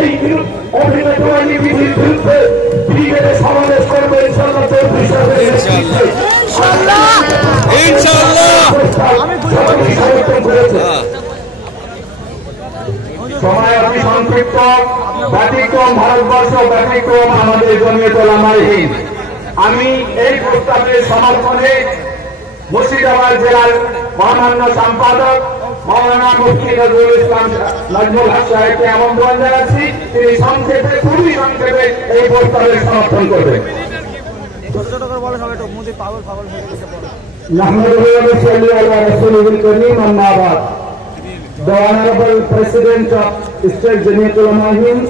এই অভিনয় বিধির বিরুদ্ধে ব্রিগেডে সমাবেশ করবে ইনশাআল্লাহ। সময় অতি সংক্ষিপ্ত। ব্যতিক্রম ভারতবর্ষ, ব্যতিক্রম আমাদের জমিয়ত উলামায়ে হিন্দ। আমি এই প্রস্তাবের সমর্থনে মুর্শিদাবাদ জেলার মহামান্য সম্পাদক মৌলানা মুফতি নজরুল ইসলাম নাজমুল হক সাহেবকে আমন্ত্রণ জানাচ্ছি। তিনি সংক্ষেপে, খুবই সংক্ষেপে এই প্রস্তাবের সমর্থন করবেন। The Honorable President of State Jamiat Ulama Hind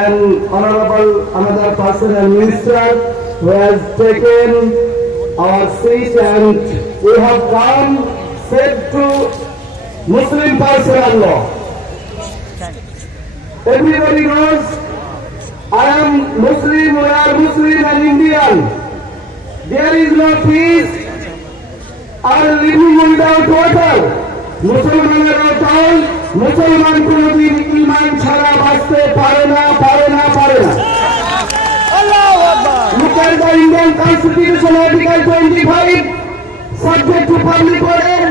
and Honorable another person and minister who has taken our seat, and we have come said to Muslim personal law. Everybody knows I am Muslim, we are Muslim and Indian. There is no peace or living without water. মুসলমানেরা চান মুসলমান কোনদিন ঈমান ছাড়া বাঁচতে পারে না, পারে না, পারে না। Look at the Indian Constitution, Article 25, subject to public order,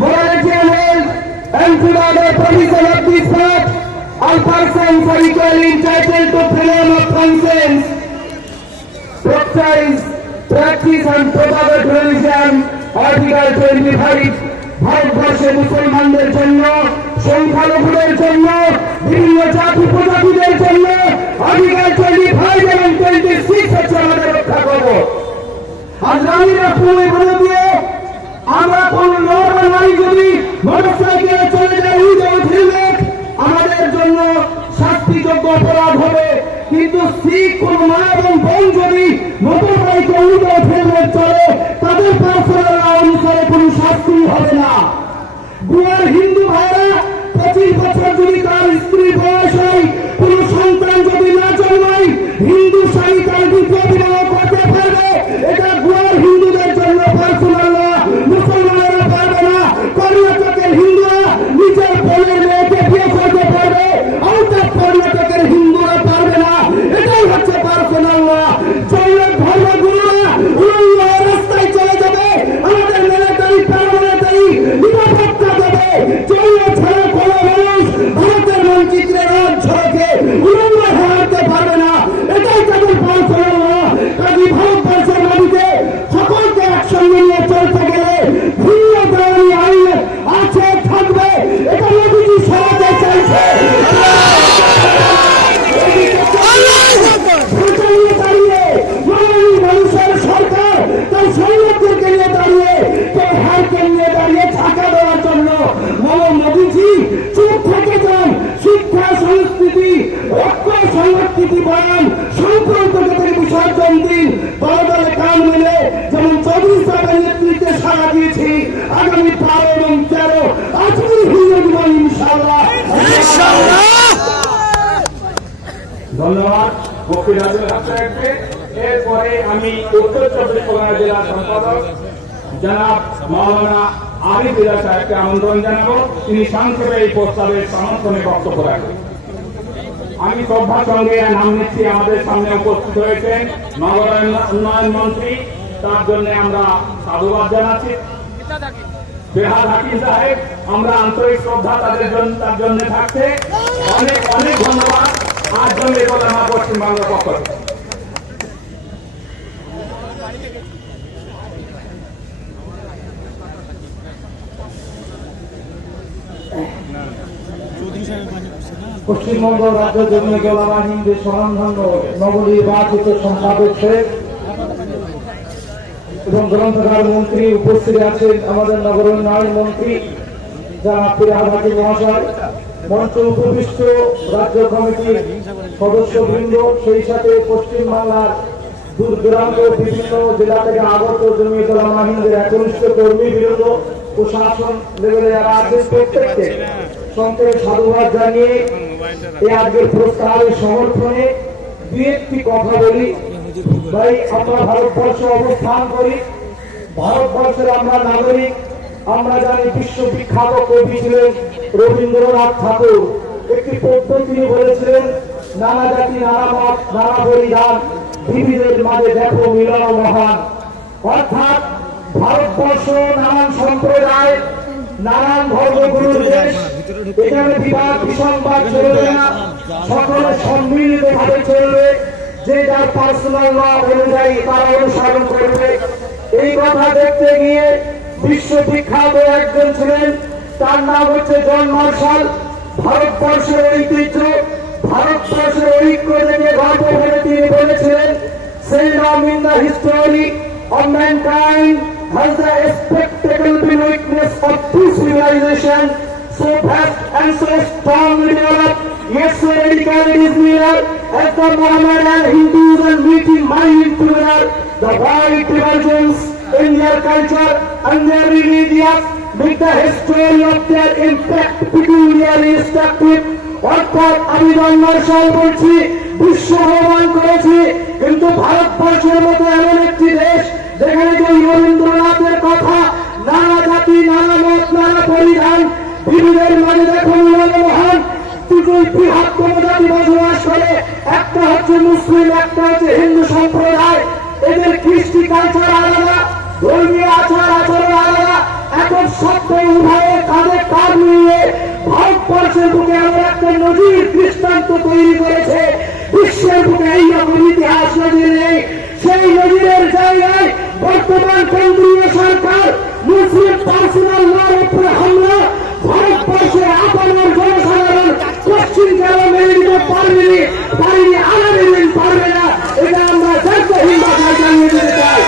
morality and health, and to the other provision of this part, all persons are equally entitled to freedom of conscience, practice and propagate religion, Article 25. ভারতবর্ষে মুসলমানদের জন্য, সংখ্যালঘুদের জন্য, বিভিন্ন জাতি উপজাতিদের জন্য article 25 এবং 26 হচ্ছে আমাদের রক্ষা কবচ। আজ রানীরা খুবই বলে দিয়ে আমরা কোন নর্মাল নারী যদি মোটরসাইকেলে চলে যায় উইদাউট হেলমেট আমাদের জন্য শাস্তিযোগ্য অপরাধ হবে, কিন্তু শিখ কোন মা এবং বোন যদি মোটর বাইকে উইদাউট হেলমেট চলে তাদের পার্সোনাল ল অনুসারে কোনো শাস্তি হবে না। গোয়ার হিন্দু ভাইরা 25 বছর যদি তার স্ত্রী বয়স হয়, কোন সন্তান যদি না জন্মায়, হিন্দু স্বামী তার দ্বিতীয় বিবাহ করতে পারবে। এটা গোয়ার হিন্দুদের জন্য পার্সোনাল ল, মুসলমানেরা পারবে না। কর্ণাটকের হিন্দুরা নিজের বোনের মেয়েকে বিয়ে করতে পারবে, আউট অফ কর্ণাটকের হিন্দুরা পারবে না। এটাই হচ্ছে পার্সোনাল ল। জৈন ধর্মগুরুরা উলঙ্গ রাস্তায় চলে যাবে, আমাদের মিলিটারি প্যারামিলিটারি নিরাপত্তা দেবে। জৈন ছাড়া কোন মানুষ ভারতের মানচিত্রে রাত ঝড়কে উলঙ্গ হারাতে পারবে না। এটাই তাদের পার্সোনাল ল। কাজী ভারতবর্ষের মাটিতে সকলকে একসঙ্গে নিয়ে চলতে গেলে ভিন্ন ধরনের আইন আছে, থাকবে। এটা মোদীজি সরাতে চাইছে। মানুষের সরকার তার সৈন্যদেরকে নিয়ে দাঁড়িয়ে, হারকে নিয়ে দাঁড়িয়ে ঢাকা দেওয়ার জন্য মোদীজি চুপ থেকে যান। শিক্ষা, সংস্কৃতি, ঐক্য, সংস্কৃতি বয়ান, সম্পর্ক থেকে বিসর্জন দিন। দলে দলে কান মিলে যেমন চৌধুরী সাহেবের নেতৃত্বে সাড়া দিয়েছি, আগামী 12 এবং 13 আজকের হিন্দু জীবন ইনশাআল্লাহ। ধন্যবাদ মুফতি নজরুল হক সাহেবকে। এরপরে আমি উত্তর চব্বিশ পরগনা জেলা সম্পাদক জনাব মৌলানা আরিফ বিল্লাহ সাহেবকে আমন্ত্রণ জানাবো। তিনি সংক্ষেপে এই প্রস্তাবের সমর্থনে বক্তব্য রাখবেন। আমি শ্রদ্ধার সঙ্গে নাম নিচ্ছি, আমাদের সামনে উপস্থিত হয়েছেন নগর উন্নয়ন মন্ত্রী, তার জন্য আমরা সাধুবাদ জানাচ্ছি। বেহাদ হাকিম সাহেব, আমরা আন্তরিক শ্রদ্ধা তার জন্য থাকছে। অনেক অনেক ধন্যবাদ। আজ জন্য কথা আমার পশ্চিমবাংলার পক্ষ থেকে। পশ্চিমবঙ্গ রাজ্য জমিয়ত উলামা হিন্দের স্বনামধন্য নবনির্বাচিত সম্পাদক এবং গ্রন্থাগার মন্ত্রী, উপস্থিত আছেন আমাদের নগর উন্নয়ন মন্ত্রী জনাব ফিরহাদ হাকিম মহাশয়, মঞ্চ উপবিষ্ট রাজ্য কমিটির সদস্যবৃন্দ, সেই সাথে পশ্চিমবাংলার দূর দূরান্ত বিভিন্ন জেলা থেকে আগত জমিয়ত উলামা হিন্দের একনিষ্ঠ কর্মীবৃন্দ, প্রশাসন লেভেলে যারা আছেন প্রত্যেককে সংক্ষেপে সাধুবাদ জানিয়ে এই আজকের প্রস্তাবের সমর্থনে দু একটি কথা বলি। ভাই, আমরা ভারতবর্ষে অবস্থান করি, ভারতবর্ষের আমরা নাগরিক। আমরা জানি বিশ্ববিখ্যাত কবি ছিলেন রবীন্দ্রনাথ ঠাকুর। একটি পদ্ধতি তিনি বলেছিলেন, নানা জাতি নানা মত নানা বলিদান, বিবিধের মাঝে দেখো মিলন মহান। অর্থাৎ ভারতবর্ষ নানান সম্প্রদায় নানান ধর্মগুরুর দেশ, এখানে বিবাদ বিসংবাদ চলবে না, সকলে সম্মিলিত ভাবে চলবে, যে যার পার্সোনাল ল অনুযায়ী তারা অনুসরণ করবে। এই কথা দেখতে গিয়ে বিশ্ববিখ্যাত একজন ছিলেন, তার নাম হচ্ছে জন মার্শাল। ভারতবর্ষের ঐতিহ্য, ভারতবর্ষের ঐক্য দেখে গর্ব করে তিনি বলেছিলেন, seldom in the history of mankind has the spectacle been witness of two civilization so vast and so strongly developed, yet so radical it is near, as the Mohammedan and Hinduism meeting mind together. The wide divergence in their culture and their religion make the history of their impact peculiarly instructive. অর্থাৎ আমি John Marshall বলছি, বিশ্ব ভ্রমণ করেছি, কিন্তু ভারতবর্ষের মতো এমন একটি দেশ যেখানে যে রবীন্দ্রনাথের কথা, নানা জাতি নানা মত নানা পরিধান, বিবিধের মাঝে দেখো মিলন মহান, দুটোই বৃহত্তম জাতি বসবাস করে, একটা হচ্ছে মুসলিম, একটা হচ্ছে হিন্দু সম্প্রদায়। এদের কৃষ্টি কালচার আলাদা, ধর্মীয় আচার আচরণ আলাদা, এখন সত্ত্বেও উভয়ের কাঁধে কাঁধ মিলিয়ে ভারতবর্ষের বুকে এমন একটা নজির দৃষ্টান্ত তৈরি করেছে, বিশ্বের বুকে এইরকম ইতিহাস নজির নেই। সেই নজিরের জায়গায় বর্তমান কেন্দ্রীয় সরকার মুসলিম পার্সোনাল লর উপরে হামলা, ভারতবর্ষের আপামর জনসাধারণ পশ্চিম কেন মেনে নিতে পারেনি, আগামী দিন পারবে না। এটা আমরা দায়িত্বহীন ভাষায় জানিয়ে দিতে চাই।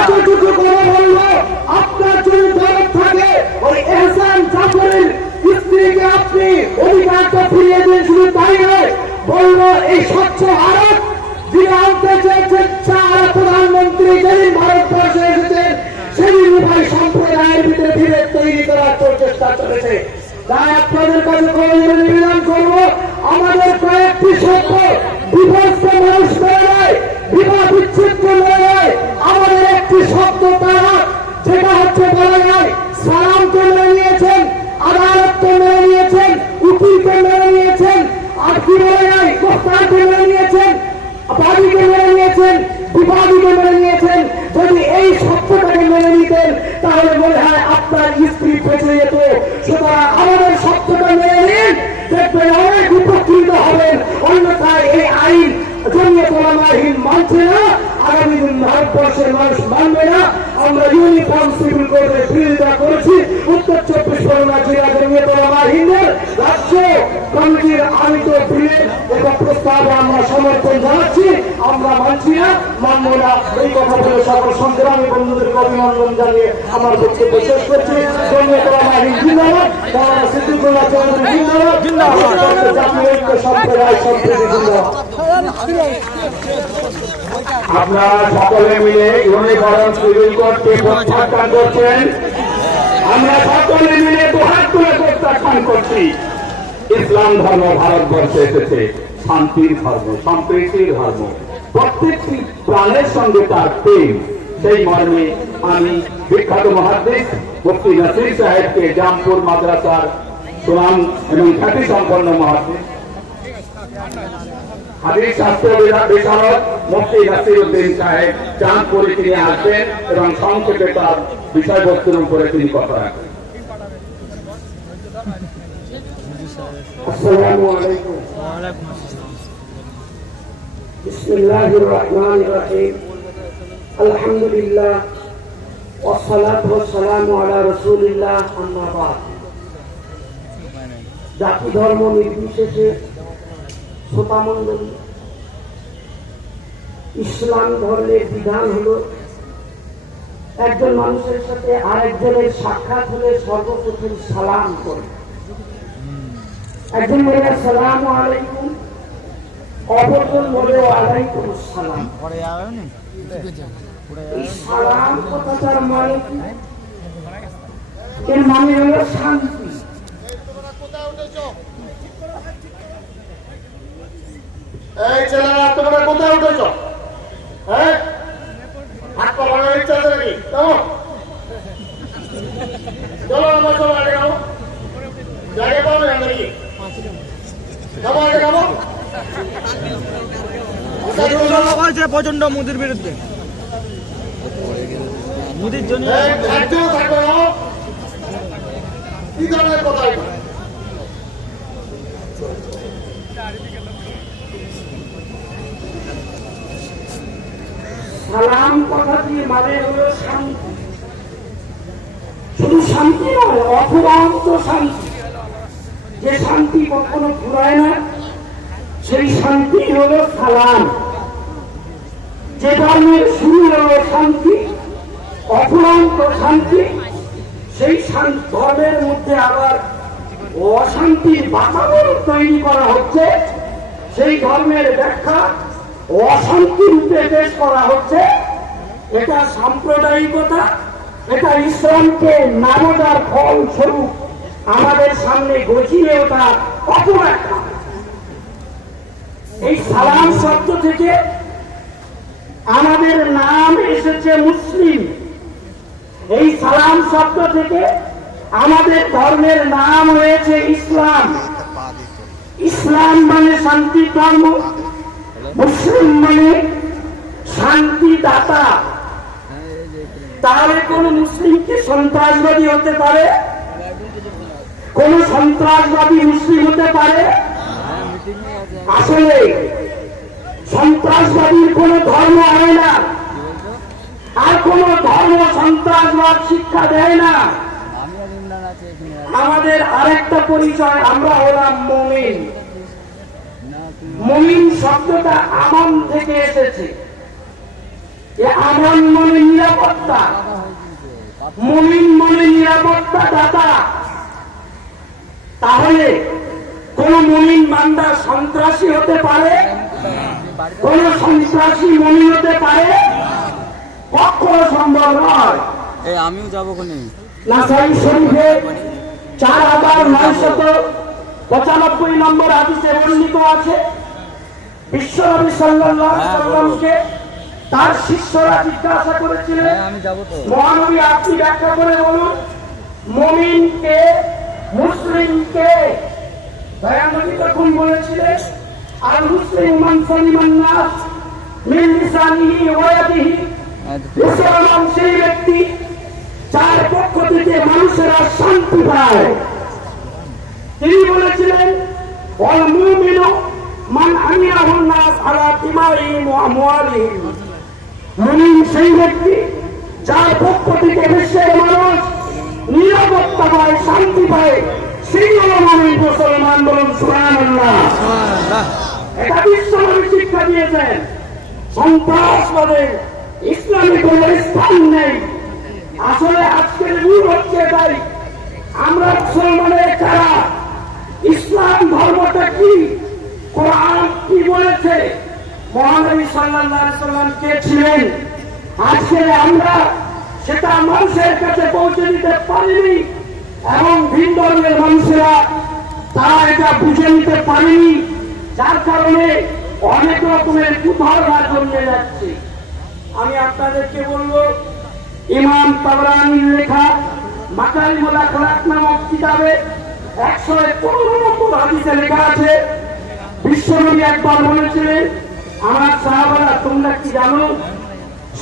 এতটুকু করে বলবো, আপনার যদি দরদ থাকে ওই এহসান জাফরের স্ত্রীকে আপনি অধিকারটা ফিরিয়ে দিন, শুধু তাই নয়, বলবো এই স্বচ্ছ ভারত যিনি আনতে চেয়েছেন, প্রধানমন্ত্রী যেদিন ভারতবর্ষে এসেছেন সেদিন ভাই সম্প্রদায়ের ভিতরে বিভেদ তৈরি করার প্রচেষ্টা চলেছে। তাই আপনাদের কাছে নিবেদন করবো, আমাদের কয়েকটি সভ্য বিভক্ত মানুষ মেনে নেয়, বিবাহ বিচ্ছিন্ন মেনে নেয়, আমাদের একটি শব্দ তারা, যেটা হচ্ছে বলা যায় সালামকে মেনে নিয়েছেন, আদালতকে মেনে নিয়েছেন, উকিলকে মেনে নিয়েছেন, আর কি বলা যায় গোফতারকে মেনে নিয়েছেন, বাদীকে মেনে নিয়েছেন, বিবাদীকে মেনে নিয়েছেন। যদি এই শব্দটাকে মেনে নিতেন তাহলে মনে হয় আপনার স্ত্রী বেঁচে যেত। সুতরাং আমাদের শব্দটা মেনে নিন, দেখবেন অনেক উপকৃত হবেন। অন্যথায় এই আইন জমিয়ত উলামা হিন্দ মানছে না, আগামী দিন ভারতবর্ষের মানুষ মানবে না। আমরা ইউনিফর্ম সিভিল কোডের বিরোধিতা করেছি। উত্তর 24 পরগনা জেলা জমিয়ত উলামা হিন্দের রাজ্য কমিটির আনিত বিলের এবং প্রস্তাবে আমরা সমর্থন জানাচ্ছি। আমরা মানছি না, মানব না। এই কথা বলে সকল সংগ্রামী বন্ধুদেরকে অভিনন্দন জানিয়ে আমার বক্তব্য শেষ করছি। জমিয়ত উলামা হিন্দ জিন্দাবাদ, মৌলানা সিদ্দিকুল্লাহ চৌধুরী জিন্দাবাদ, জাতীয় ঐক্য সম্প্রদায় সম্প্রীতি জিন্দাবাদ। আপনারা সকলে মিলে ইউনিফর্ম সিভিল কোডকে প্রত্যাখ্যান করছেন। আমরা সকলে মিলে দুহাত তুলে প্রত্যাখ্যান করছি। ইসলাম ধর্ম ভারতবর্ষে এসেছে শান্তির ধর্ম, সম্প্রীতির ধর্ম, প্রত্যেকটি প্রাণের সঙ্গে তার প্রেম। সেই মর্মে আমি বিখ্যাত মুহাদ্দিস মুফতি নাসির সাহেবকে, জামপুর মাদ্রাসার সুনাম এবং খ্যাতি সম্পন্ন মুহাদ্দিস, হাদিস শাস্ত্র বিশারদ মুফতি নাসিরউদ্দিন সাহেব চাঁদপুরে তিনি আসবেন এবং সংক্ষেপে তার বিষয়বস্তুর উপরে তিনি কথা রাখবেন। আসসালামু আলাইকুম। বিসমিল্লাহির রহমানির রহিম। আলহামদুলিল্লাহ ওয়াসসালাতু ওয়াসসালামু আলা রাসূলিল্লাহ, আম্মা বাদ। জাতি ধর্ম নির্বিশেষে শ্রোতামণ্ডলী, ইসলাম ধর্মের বিধান হলো একজন মানুষের সাথে আরেকজনের সাক্ষাৎ হলে সর্বপ্রথম সালাম করে। একজন বলে আসসালামু আলাইকুম, অপরজন বলে ওয়ালাইকুম আসসালাম। এই সালাম কথাটার মানে কি? এর মানে হলো শান্তি। এই ছেলেরা তোমরা কোথায় উঠেছ? হ্যাঁ, হাত পা ভাঙার ইচ্ছা আছে নাকি? চলো আমরা চলো আগে জায়গা পাবো নাকি? যাবো আগে যাবো হয়েছে প্রচন্ড মোদির বিরুদ্ধে, মোদির জন্য খাদ্যও থাকবে না। কি ধরনের কথা এটা? সালাম কথাটি মানে হলো শান্তি, শুধু শান্তি নয়, অফুরন্ত শান্তি। যে শান্তি কখনো ফুরায় না, সেই শান্তি হলো সালাম। যে ধর্মের শুরু হলো শান্তি, অফুরন্ত শান্তি, সেই ধর্মের মধ্যে আবার অশান্তির বাতাবরণ তৈরি করা হচ্ছে। সেই ধর্মের ব্যাখ্যা অশান্তি রূপে পেশ করা হচ্ছে। এটা সাম্প্রদায়িকতা, এটা ইসলামকে নামজার ফলস্বরূপ আমাদের সামনে গজিয়ে ওঠা অপব্যাখ্যা। এই সালাম শব্দ থেকে আমাদের নাম এসেছে মুসলিম। এই সালাম শব্দ থেকে আমাদের ধর্মের নাম হয়েছে ইসলাম। ইসলাম মানে শান্তি ধর্ম, মুসলিম মানে শান্তি দাতা। তাহলে কোন মুসলিম কি সন্ত্রাসবাদী হতে পারে? কোন সন্ত্রাসবাদী মুসলিম হতে পারে? আসলে সন্ত্রাসবাদীর কোন ধর্ম হয় না, আর কোন ধর্ম সন্ত্রাসবাদ শিক্ষা দেয় না। আমাদের আরেকটা পরিচয়, আমরা হলাম মুমিন। মুমিন শব্দটা আমন থেকে এসেছে। আমন মানে নিরাপত্তা, মুমিন মানে নিরাপত্তা দাতা। তাহলে কোন মুমিন বান্দা সন্ত্রাসী হতে পারে? কোন সন্ত্রাসী মুমিন হতে পারে? কখনো সম্ভব নয়। আমিও যাবো কোনে নাসাই শরীফে 4995 নম্বর হাদিসে বর্ণিত আছে, বিশ্বনবী সাল্লাল্লাহু আলাইহি সাল্লামকে তার শিষ্যরা জিজ্ঞাসা করেছিলেন, মহানবী আপনি ব্যাখ্যা করে বলুন মুমিন কে, মুসলিম কে? দয়ানবী তখন বলেছিলেন, আল মুসলিমু মান সালিমান নাস মিন লিসানিহি ওয়া ইয়াদিহি। মুসলমান সেই ব্যক্তি যার পক্ষ থেকে মানুষেরা শান্তি পায়। তিনি বলেছিলেন, ওয়াল মুমিনু মান আমিনাহুন নাস আলা দিমাইহিম ওয়া আমওয়ালিহিম। মুমিন সেই ব্যক্তি যার পক্ষ থেকে বিশ্বের মানুষ নিরাপত্তা পায়, শান্তি পায়, সেই হলো মুমিন। মুসলমান বলুন সুবহানাল্লাহ। এটা বিশ্বনবী শিক্ষা দিয়েছেন। সন্ত্রাসবাদের ইসলামে কোনো স্থান নেই। আসলে আজকের মূল হচ্ছে এটাই, আমরা মুসলমানের কারা, ইসলাম ধর্মটা কি, কোরআন কি বলেছে, মহানবী সাল্লাল্লাহু আলাইহি সাল্লাম কে ছিলেন, আজকে আমরা সেটা মানুষের কাছে পৌঁছে দিতে পারিনি। এবং ভিন ধর্মের মানুষেরা তারা এটা বুঝে নিতে পারেনি, যার কারণে অনেক রকমের কুধারণা জন্মে যাচ্ছে। আমি আপনাদেরকে বলবো, ইমাম তাবরানীর লেখা মাকারিমুল আখলাক নামক কিতাবে 115 নম্বর হাদিসে লেখা আছে, বিশ্বনবী একবার বলেছিলেন, আমার সাহাবারা তোমরা কি জানো,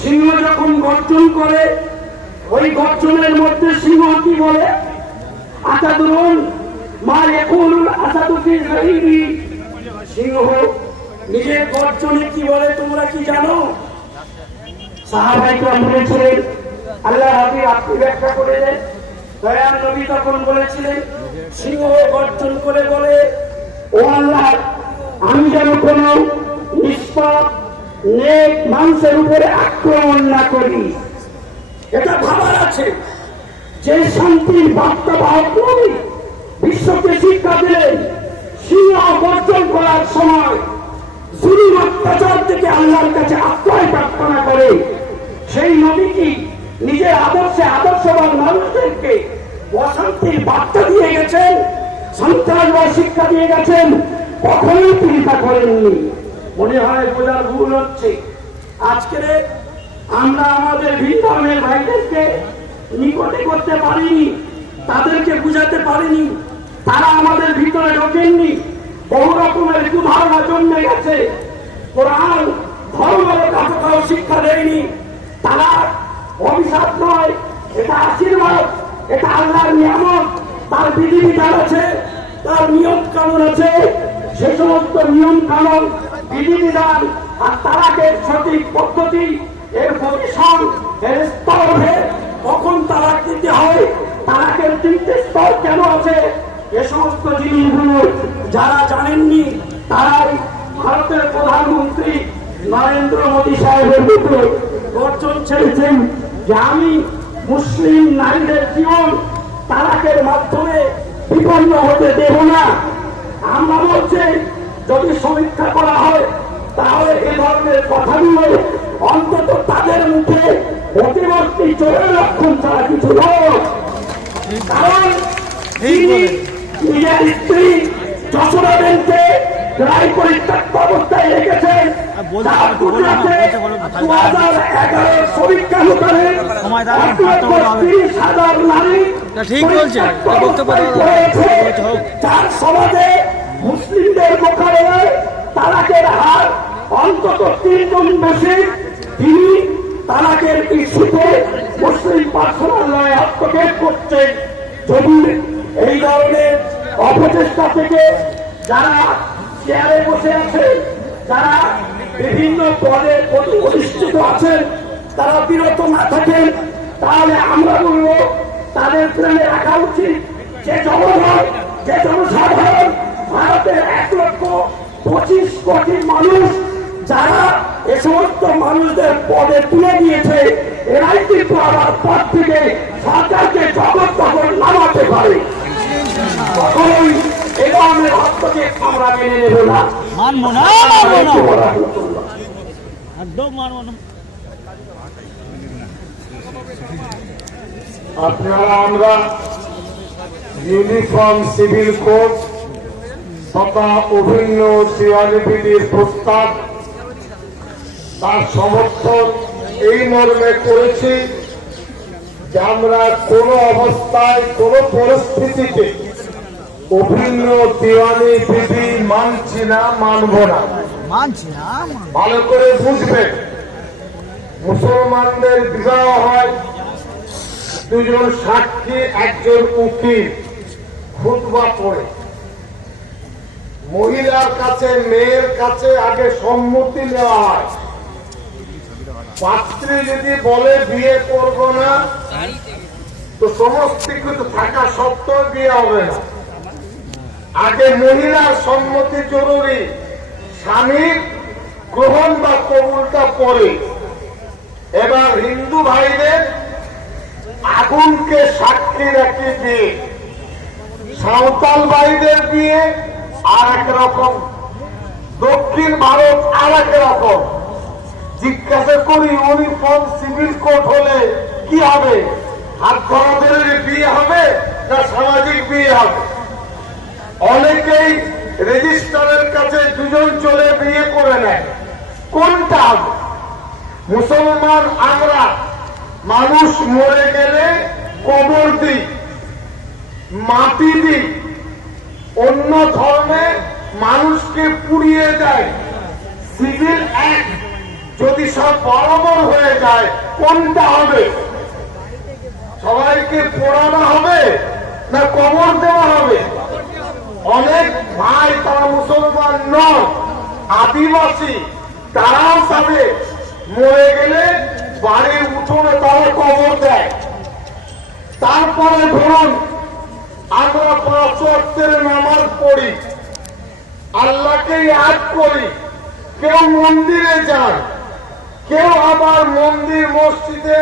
সিংহ যখন গর্জন করে, ওই গর্জনের মধ্যে সিংহ কি বলে? আতাদুরুন মা ইয়াকুলুল আসাদু ফি যাহিরি। সিংহ নিজের গর্জনে কি বলে তোমরা কি জানো? সাহাবাইকে বলেছিলেন, আল্লাহ হাবিব আপনি ব্যাখ্যা করে দেন। দয়াল নবী তখন বলেছিলেন, সিংহ গর্জন করে বলে, ও আল্লাহ আমি যেন কোন নিষ্পাপ নেক মানুষের উপরে আক্রমণ না করি। এটা ভাবার আছে যে শান্তির বার্তা বাহক নবী বিশ্বকে শিক্ষা দিলেন, সিংহ গর্জন করার সময় জুলুম অত্যাচার থেকে আল্লাহর কাছে আশ্রয় প্রার্থনা করে। সেই নবী কি নিজের আদর্শে আদর্শবান মানুষদেরকে অশান্তির বার্তা দিয়ে গেছেন, সন্ত্রাসবাদ শিক্ষা দিয়ে গেছেন? কখনোই তিনি তা করেননি। মনে হয় বোঝার ভুল হচ্ছে। আজকে আমরা আমাদের ভিন ধর্মের ভাইদেরকে নিকটে করতে পারিনি, তাদেরকে বুঝাতে পারিনি, তারা আমাদের ভিতরে ঢোকেননি। বহু রকমের কুধারণা জন্মে গেছে। কোরআন ধর্মের কাছে শিক্ষা দেয়নি। তারা অভিশাপ নয়, এটা আশীর্বাদ, এটা আল্লাহর নিয়ামত। তার বিধিবিধান আছে, তার নিয়ম কানুন আছে। সে সমস্ত নিয়ম কানুন, বিধিবিধান আর তালাকের সঠিক পদ্ধতি, এর পজিশন, এর স্তরভেদ, কখন তালাক দিতে হয়, তালাকের 3টে স্তর কেন আছে, এ সমস্ত জিনিসগুলো যারা জানেননি তারাই ভারতের প্রধানমন্ত্রী নরেন্দ্র মোদী সাহেবের ভিতরে গর্জন ছেড়েছেন যে আমি মুসলিম নারীদের জীবন তালাকের মাধ্যমে বিপন্ন হতে দেব না। আমরা বলছি যদি সমীক্ষা করা হয় তাহলে এ ধরনের কথাগুলো অন্তত তাদের মুখে অতিবর্তী চোরের লক্ষণ ছাড়া কিছু নয়। কারণ তিনি নিজের স্ত্রী যশোদা বেনকে রায় পরিত্যক্ত অবস্থায় রেখেছেন। তার গুজরাটে 2011 সমীক্ষা অনুসারে 1,30,000 নারী ঠিক বলছে, যার সমাজে মুসলিমদের মোকাবেলায় তালাকের হার অন্তত 3 গুণ বেশি। তিনি তালাকের ইস্যুতে মুসলিম পার্সোনাল লয়ে হস্তক্ষেপ করছেন। যদি এই ধরনের অপচেষ্টা থেকে যারা চেয়ারে বসে আছেন, যারা বিভিন্ন পদে প্রতিষ্ঠিত আছেন, তারা বিরত না থাকেন, তাহলে আমরা বলবো তাদের প্রেমে রাখা উচিত যে জনগণ, যে জনসাধারণ, ভারতের 1,25 কোটি মানুষ যারা এ সমস্ত মানুষদের পদে তুলে দিয়েছে, এরাই কিন্তু আবার পদ থেকে সরকারকে জগৎ তখন নামাতে পারে। কখনোই এ ধরনের হস্তক্ষেপ আমরা মেনে নেব না, মানবো না, একদম মানবো না। আপনারা আমরা ইউনিফর্ম সিভিল কোড তথা অভিন্ন দেওয়ানি বিধির প্রস্তাব তার সমর্থন এই মর্মে করেছি যে আমরা কোনো অবস্থায় কোনো পরিস্থিতিতে অভিন্ন দেওয়ানি বিধি মানছি না, মানব না। মানছি না, ভালো করে বুঝবেন, মুসলমানদের বিবাহ হয় 2 জন সাক্ষী, 1 জন উকিল খুতবা পড়ে। মহিলার কাছে, মেয়ের কাছে আগে সম্মতি নেওয়া হয়। পাত্রী যদি বলে বিয়ে করব না, তো সমস্ত কিছু থাকা সত্ত্বেও বিয়ে হবে না। আগে মহিলার সম্মতি জরুরি, স্বামীর গ্রহণ বা কবুলটা পরে। এবার হিন্দু ভাইদের আগুনকে সাক্ষী রেখে বিয়ে, সাঁওতাল ভাইদের বিয়ে আর এক রকম, দক্ষিণ ভারত আর এক রকম। জিজ্ঞাসা করি ইউনিফর্ম সিভিল কোড হলে কি হবে? হাত ধরাধরি বিয়ে হবে না সামাজিক বিয়ে হবে? অনেকেই রেজিস্ট্রারের কাছে 2 জন চলে বিয়ে করে নেয়। কোনটা হবে? মুসলমান আমরা মানুষ মরে গেলে কবর দিই, মাটি দিই। অন্য ধর্মে মানুষকে পুড়িয়ে দেয়। সিভিল অ্যাক্ট যদি সব বরাবর হয়ে যায়, কোনটা হবে? সবাইকে পোড়ানো হবে না কবর দেওয়া হবে? অনেক ভাই তারা মুসলমান নয়, আদিবাসী, তারাও সাথে মরে গেলে বাড়ির উঠোনে তারা কবর দেয়। তারপরে ধরুন আমরা 5 ওয়াক্তের নামাজ পড়ি, আল্লাহকে ইয়াদ করি, কেউ মন্দিরে যান, কেউ আবার মন্দির মসজিদে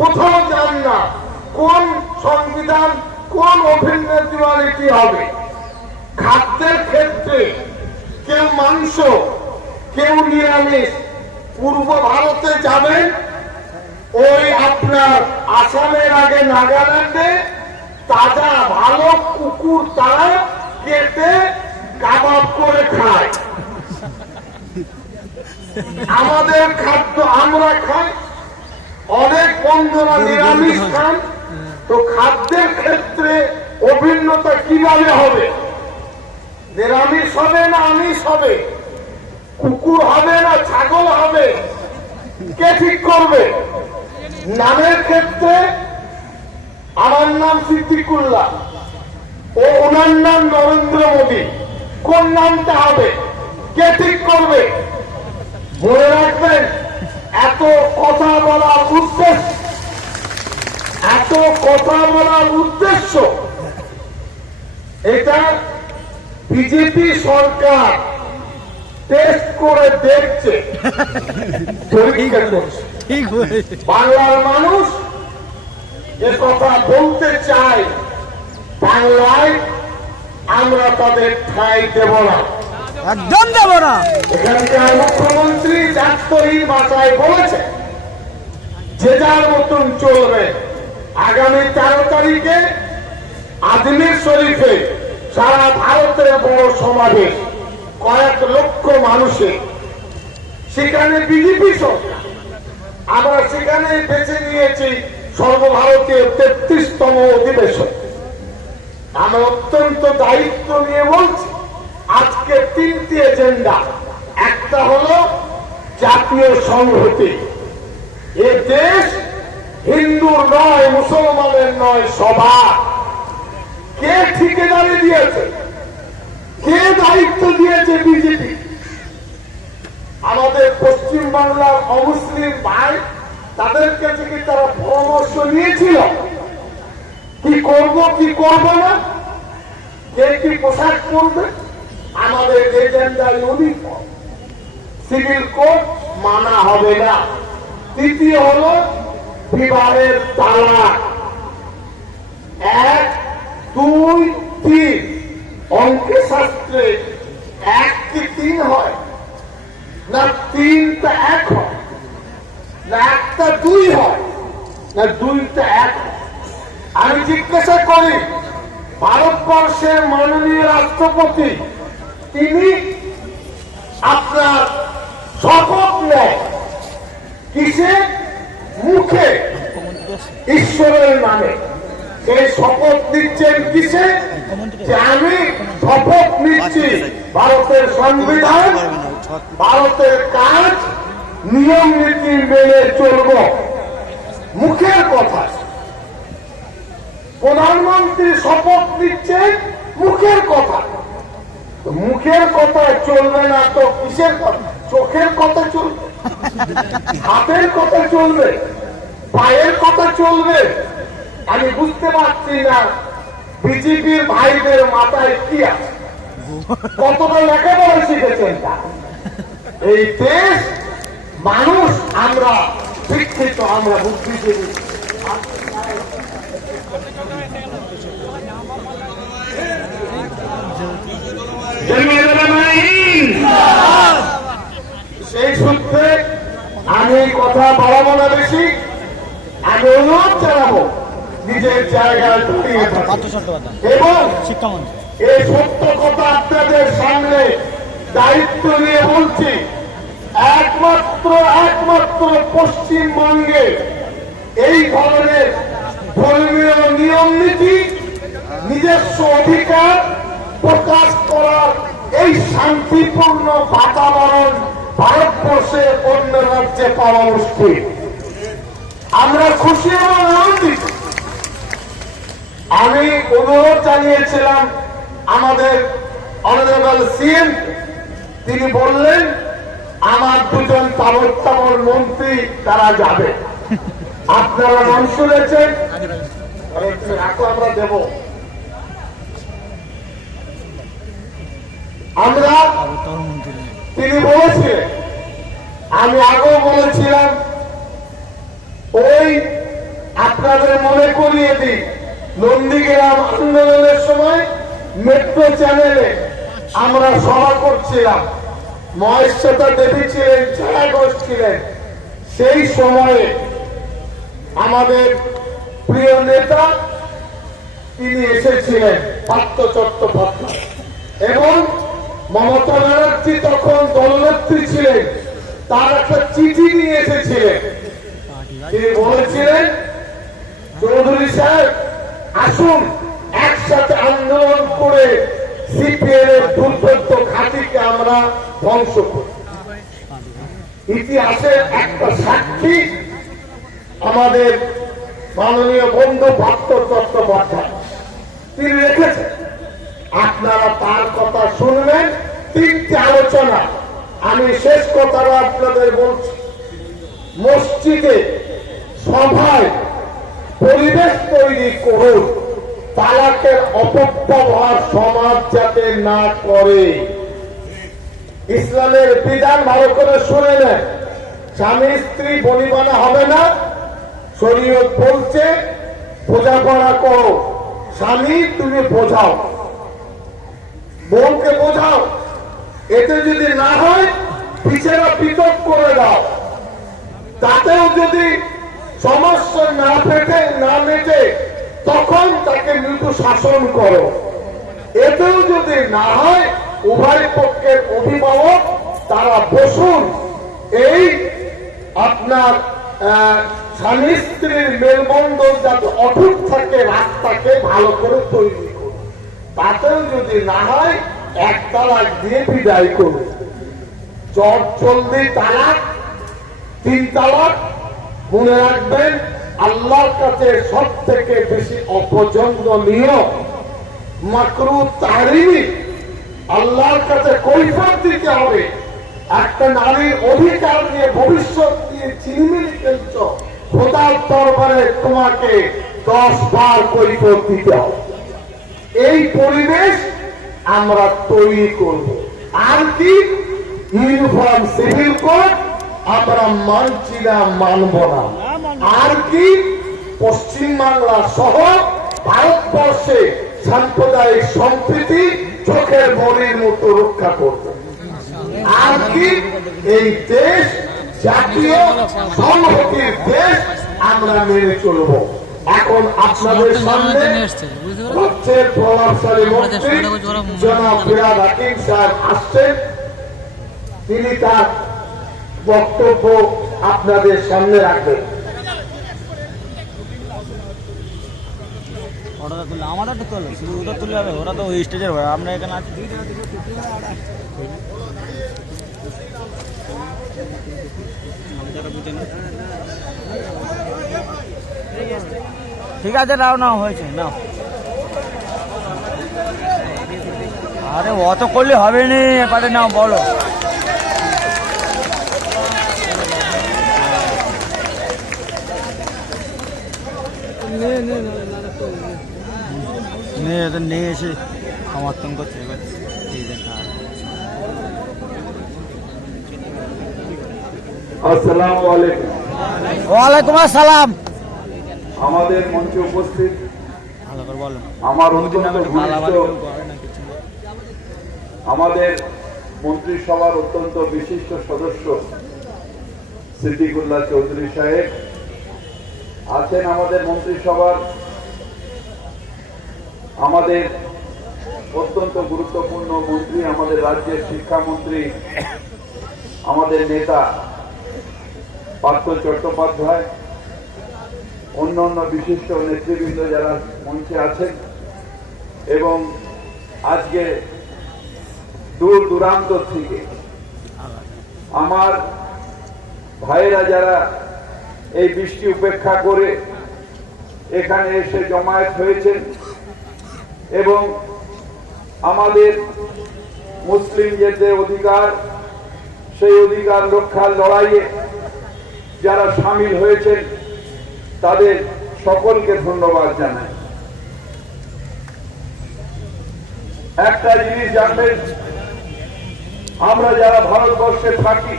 কোথাও যান না। কোন সংবিধান, কোন অভিন্ন দিওয়ালিটি হবে? খাদ্যের ক্ষেত্রে কেউ মাংস, কেউ নিরামিষ। পূর্ব ভারতে যাবেন, ওই আপনার আসামের আগে নাগাল্যান্ডে তাজা ভালো কুকুর তারা কেটে কাবাব করে খায়। আমাদের খাদ্য আমরা খাই, অনেক বন্ধুরা নিরামিষ খান। তো খাদ্যের ক্ষেত্রে অভিন্নতা কিভাবে হবে? নিরামিষ হবে না আমিষ হবে, কুকুর হবে না ছাগল হবে, কে ঠিক করবে? নামের ক্ষেত্রে আমার নাম সিদ্দিকুল্লাহ ও ওনার নাম নরেন্দ্র মোদী, কোন নামটা হবে কে ঠিক করবে? মনে রাখবেন, এত কথা বলার উদ্দেশ্য, এত কথা বলার উদ্দেশ্য এটা বিজেপি সরকার টেস্ট করে দেখছে, পরীক্ষা করছে। ঠিক হয়েছে। বাংলার মানুষ যে কথা বলতে চায় বাংলায়, আমরা তাদের ঠাঁই দেব না। একদম দেবো না। এখানকার মুখ্যমন্ত্রী ডাক্তারি ভাষায় বলেছে যে যার মতন চলবে। আগামী 13 তারিখে আজমির শরীফে সারা ভারতের বড় সমাবেশ, কয়েক লক্ষ মানুষের, সেখানে বিজেপি সরকার, আমরা সেখানে বেছে নিয়েছি সর্বভারতীয় 33তম অধিবেশন। আমরা অত্যন্ত দায়িত্ব নিয়ে বলছি, আজকে 3টি এজেন্ডা। একটা হলো জাতীয় সংহতি। এ দেশ হিন্দুর নয়, মুসলমানের নয়, সবার। কে ঠিকাদারি দিয়েছে? কে দায়িত্ব দিয়েছে? বিজেপি। আমাদের পশ্চিম বাংলার অমুসলিম ভাই, তাদের কাছে কি তারা পরামর্শ নিয়েছিল কি করব কি করব না? কে কি পোশাক পরবে? আমাদের এজেন্ডা ইউনিফর্ম, সিভিল কোড মানা হবে না। তৃতীয় হলো বিবাহের তালাক। 1, 2, 3 অঙ্কে শাস্ত্রে 1 কি 3 হয় না, 3টা 1 হয় না, 1টা 2 হয় না, 2টা 1 হয়? আমি জিজ্ঞাসা করি, ভারতবর্ষের মাননীয় রাষ্ট্রপতি তিনি আপনার শপথ নেয় কিসে? মুখে, ঈশ্বরের নামে। এই শপথ নিচ্ছেন কিসে? যে আমি শপথ নিচ্ছি ভারতের সংবিধান, ভারতের কাজ, নিয়ম নীতি মেনে চলব। মুখের কথা। প্রধানমন্ত্রী শপথ নিচ্ছেন মুখের কথা। মুখের কথা চলবে না তো কিসের কথা? চোখের কথা চলবে, হাতের কথা চলবে, পায়ের কথা চলবে। আমি বুঝতে পারছি না বিজেপির ভাইদের মাথায় কি আছে, কতটা লেখাপড়া শিখেছেন তা। এই দেশ, মানুষ, আমরা শিক্ষিত, আমরা বুদ্ধিজীবী। সেই সূত্রে আমি কথা বাড়াবো না বেশি। আমি অনুরোধ জানাবো নিজের জায়গায় দাঁড়িয়ে থাকুন এবং এই সত্য কথা আপনাদের সামনে দায়িত্ব নিয়ে বলছি। একমাত্র পশ্চিমবঙ্গে এই ধরনের ধর্মীয় নিয়ম নীতি, নিজস্ব অধিকার প্রকাশ করার এই শান্তিপূর্ণ বাতাবরণ ভারতবর্ষে অন্য রাজ্যে পাওয়া মুশকিল। আমরা খুশি এবং আনন্দিত। আমি অনুরোধ জানিয়েছিলাম আমাদের অনারেবল সিএম, তিনি বললেন আমার 2জন তাবড় মন্ত্রী তারা যাবে। আপনারা নাম শুনেছেন, আমরা দেব। আমরা, তিনি বলেছিলেন, আমি আগেও বলেছিলাম, ওই আপনাদের মনে করিয়ে দিই, নন্দীগ্রাম আন্দোলনের সময় মেট্রো চ্যানেলে আমরা সভা করছিলাম, মহেশ্বতা দেবী ছিলেন, ছায়া ঘোষ ছিলেন। সেই সময়ে আমাদের প্রিয় নেতা তিনি এসেছিলেন, পার্থ চট্টোপাধ্যায়, এবং মমতা ব্যানার্জি তখন দলনেত্রী ছিলেন, তার একটা চিঠি নিয়ে এসেছিলেন। তিনি বলেছিলেন, চৌধুরী সাহেব আসুন একসাথে আন্দোলন করে সিপিএম এর দুর্ভেদ্য ঘাঁটিকে আমরা ধ্বংস করি। ইতিহাসের একটা সাক্ষী আমাদের মাননীয় বন্ধু ভট্ট চট্টোপাধ্যায়, তিনি রেখেছেন। আপনারা তার কথা শুনবেন। তিনটি আলোচনা, আমি শেষ কথাটা আপনাদের বলছি। মসজিদে সভায় পরিবেশ তৈরি করুন, তালাকের অপব্যবহার সমাজ যাতে না করে। ইসলামের বিধান ভালো করে শুনে নেন। স্বামী স্ত্রী বনিবনা হবে না। শরীয়ত বলছে বোঝাপড়া করো। স্বামী তুমি বোঝাও, বোনকে বোঝাও। এতে যদি না হয় পিছেরা পৃথক করে দাও। তাতেও যদি সমস্যা না মেটে তখন তাকে মৃদু শাসন করো। এতেও যদি না হয় উভয় পক্ষের অভিভাবক তারা বসুন। এই আপনার স্বামী স্ত্রীর মেলবন্ধন যাতে অটুট থাকে, রাস্তাকে ভালো করে তৈরি করুন। তাতেও যদি না হয় এক তালাক দিয়ে বিদায় করুন। জলদি তালাক, 3 তালাক। মনে রাখবেন, আল্লাহর কাছে সব থেকে বেশি অপছন্দনীয় মাকরু তাহরিমি। আল্লাহর কাছে কৈফিয়ত দিতে হবে। একটা নারীর অধিকার নিয়ে ভবিষ্যৎ নিয়ে চিনিমিনি খেলছ, খোদার দরবারে তোমাকে 10 বার কৈফিয়ত দিতে হবে। এই পরিবেশ আমরা তৈরি করব। আর কি ইউনিফর্ম সিভিল কোড আমরা মানছি না, মানব না। আর কি পশ্চিমবাংলা সহ ভারতবর্ষে সাম্প্রদায়িক সম্প্রীতি চোখের মনির মতো রক্ষা করবে। আর কি এই দেশ জাতীয় সংহতির দেশ আমরা মেনে চলব। এখন আপনাদের সামনে রাজ্যের প্রভাবশালী মন্ত্রী জনাব ফিরহাদ হাকিম সাহেব আসছেন। তিনি তার বক্তব্য আপনাদের সামনে রাখবেন। আমাদের তো তোলে, শুধু ওদের তুলে হবে। ওরা তো ওই স্টেজের হয়, আমরা এখানে আছি। ঠিক আছে, নাও নাও, হয়েছে নাও। আরে অত করলে হবে নি, এবারে নাও, বলো। নিয়ে এসে সমর্থন করছে। আসসালামু আলাইকুম। ওয়ালাইকুম আসসালাম। আমাদের মঞ্চে উপস্থিত ভালো করে বলো। আমার অত্যন্ত ঘনিষ্ঠ, আমাদের মন্ত্রিসভার অত্যন্ত বিশিষ্ট সদস্য সিদ্দিকুল্লাহ চৌধুরী সাহেব আছেন। আমাদের মন্ত্রিসভার আমাদের অত্যন্ত গুরুত্বপূর্ণ মন্ত্রী, আমাদের রাজ্যের শিক্ষামন্ত্রী, আমাদের নেতা পার্থ চট্টোপাধ্যায়, অন্যান্য বিশিষ্ট নেতৃবৃন্দ যারা মঞ্চে আছেন, এবং আজকে দূর দূরান্ত থেকে আমার ভাইয়েরা যারা এই বৃষ্টি উপেক্ষা করে এখানে এসে জমায়েত হয়েছেন এবং আমাদের মুসলিমদের যে অধিকার, সেই অধিকার রক্ষার লড়াইয়ে যারা সামিল হয়েছেন তাদের সকলকে ধন্যবাদ জানাই। একটা জিনিস জানবেন, আমরা যারা ভারতবর্ষে থাকি,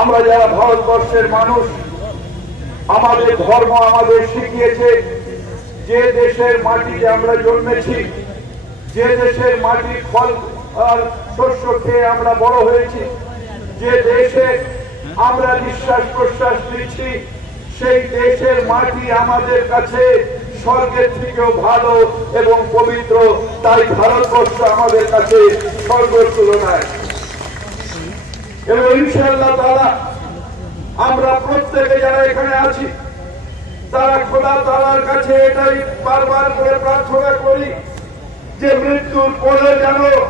আমরা যারা ভারতবর্ষের মানুষ, আমাদের ধর্ম আমাদের শিখিয়েছে যে দেশের মাটিতে আমরা জন্মেছি, যে দেশের মাটির ফল আর শস্য খেয়ে আমরা বড় হয়েছি, যে দেশে আমরা নিঃশ্বাস প্রশ্বাস নিচ্ছি, সেই দেশের মাটি আমাদের কাছে স্বর্গের থেকেও ভালো এবং পবিত্র। তাই ভারতবর্ষ আমাদের কাছে স্বর্গের তুলনায়। এবং ইনশাআল্লাহ তাআলা আমরা প্রত্যেকে যারা এখানে আছি তারা খোদা তাআলার কাছে এটাই বারবার করে প্রার্থনা করি যে মৃত্যুর পরে যেন